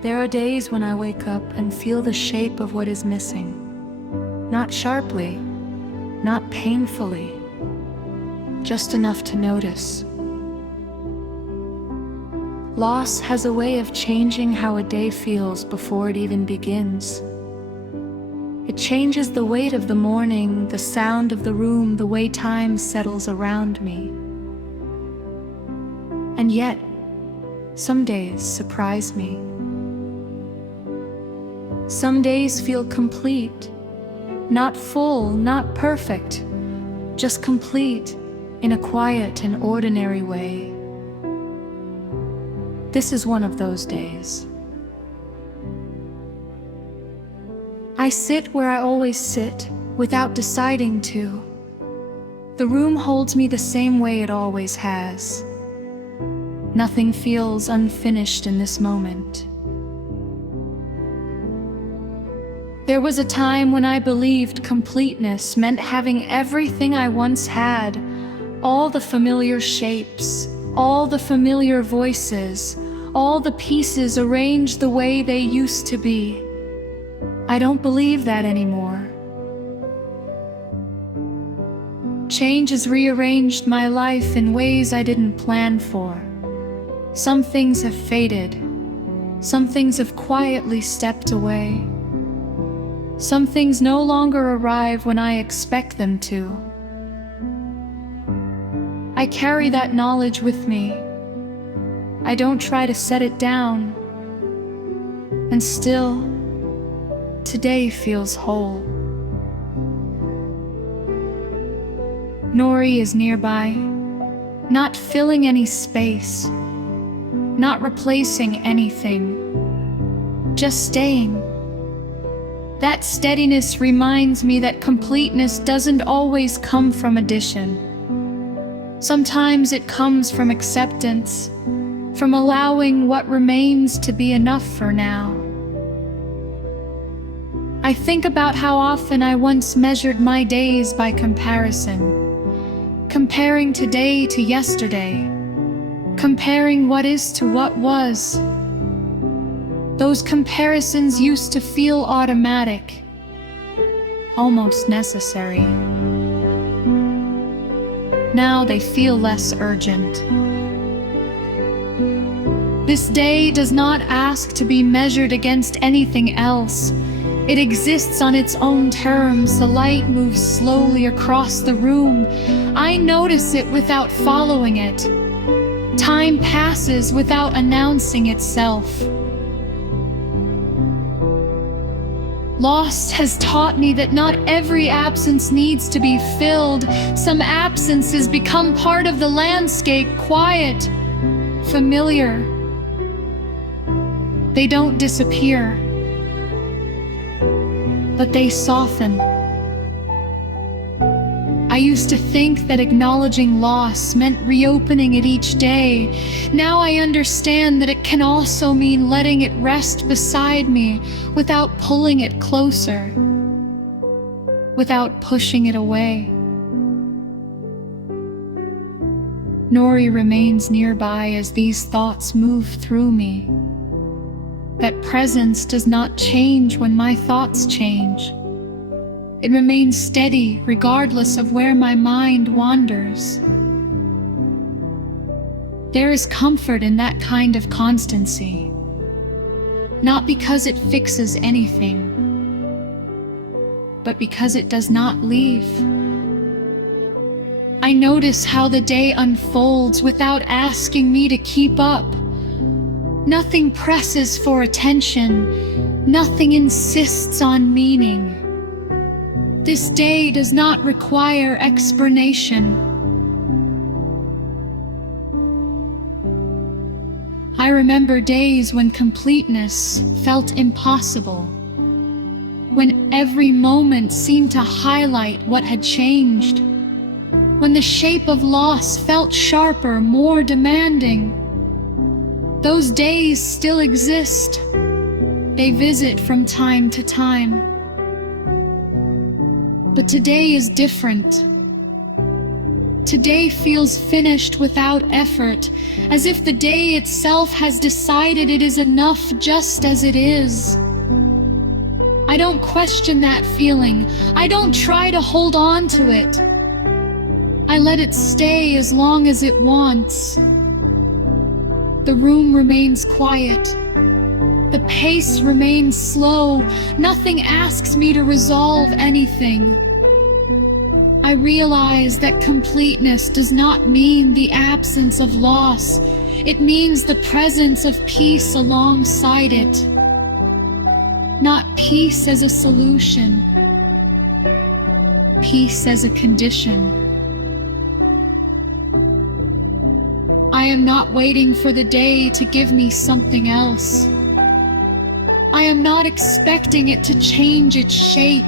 There are days when I wake up and feel the shape of what is missing. Not sharply, not painfully, just enough to notice. Loss has a way of changing how a day feels before it even begins. It changes the weight of the morning, the sound of the room, the way time settles around me. And yet, some days surprise me. Some days feel complete, not full, not perfect, just complete in a quiet and ordinary way. This is one of those days. I sit where I always sit, without deciding to. The room holds me the same way it always has. Nothing feels unfinished in this moment. There was a time when I believed completeness meant having everything I once had, all the familiar shapes, all the familiar voices, all the pieces arranged the way they used to be. I don't believe that anymore. Change has rearranged my life in ways I didn't plan for. Some things have faded. Some things have quietly stepped away. Some things no longer arrive when I expect them to. I carry that knowledge with me. I don't try to set it down. And still, today feels whole. Nori is nearby, not filling any space, not replacing anything, just staying. That steadiness reminds me that completeness doesn't always come from addition. Sometimes it comes from acceptance, from allowing what remains to be enough for now. I think about how often I once measured my days by comparison, comparing today to yesterday, comparing what is to what was. Those comparisons used to feel automatic, almost necessary. Now they feel less urgent. This day does not ask to be measured against anything else. It exists on its own terms. The light moves slowly across the room. I notice it without following it. Time passes without announcing itself. Loss has taught me that not every absence needs to be filled. Some absences become part of the landscape, quiet, familiar. They don't disappear, but they soften. I used to think that acknowledging loss meant reopening it each day. Now I understand that it can also mean letting it rest beside me without pulling it closer, without pushing it away. Nori remains nearby as these thoughts move through me. That presence does not change when my thoughts change. It remains steady regardless of where my mind wanders. There is comfort in that kind of constancy, not because it fixes anything, but because it does not leave. I notice how the day unfolds without asking me to keep up. Nothing presses for attention. Nothing insists on meaning. This day does not require explanation. I remember days when completeness felt impossible, when every moment seemed to highlight what had changed, when the shape of loss felt sharper, more demanding. Those days still exist. They visit from time to time. But today is different. Today feels finished without effort, as if the day itself has decided it is enough just as it is. I don't question that feeling. I don't try to hold on to it. I let it stay as long as it wants. The room remains quiet. The pace remains slow. Nothing asks me to resolve anything. I realize that completeness does not mean the absence of loss. It means the presence of peace alongside it. Not peace as a solution, peace as a condition. I am not waiting for the day to give me something else. I am not expecting it to change its shape.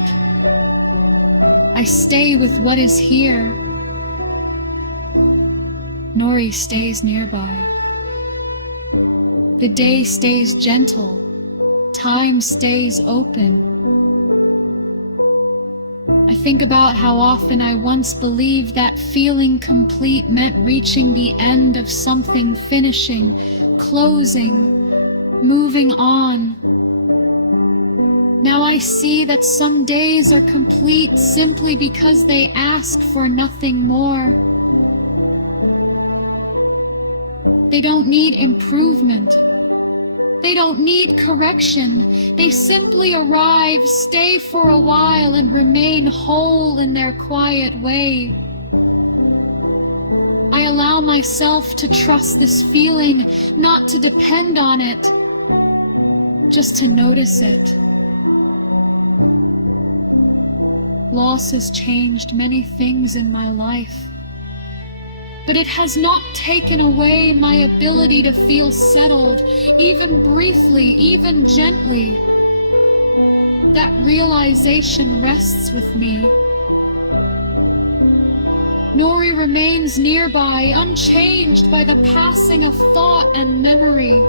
I stay with what is here. Nori stays nearby. The day stays gentle. Time stays open. I think about how often I once believed that feeling complete meant reaching the end of something, finishing, closing, moving on. Now I see that some days are complete simply because they ask for nothing more. They don't need improvement. They don't need correction. They simply arrive, stay for a while, and remain whole in their quiet way. I allow myself to trust this feeling, not to depend on it, just to notice it. Loss has changed many things in my life, but it has not taken away my ability to feel settled, even briefly, even gently. That realization rests with me. Nori remains nearby, unchanged by the passing of thought and memory.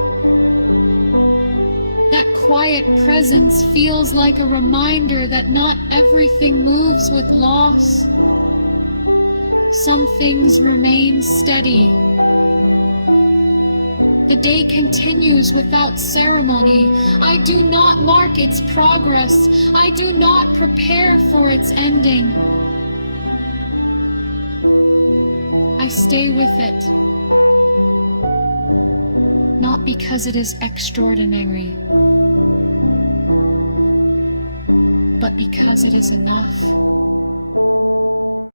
That quiet presence feels like a reminder that not everything moves with loss. Some things remain steady. The day continues without ceremony. I do not mark its progress. I do not prepare for its ending. I stay with it, not because it is extraordinary, but because it is enough.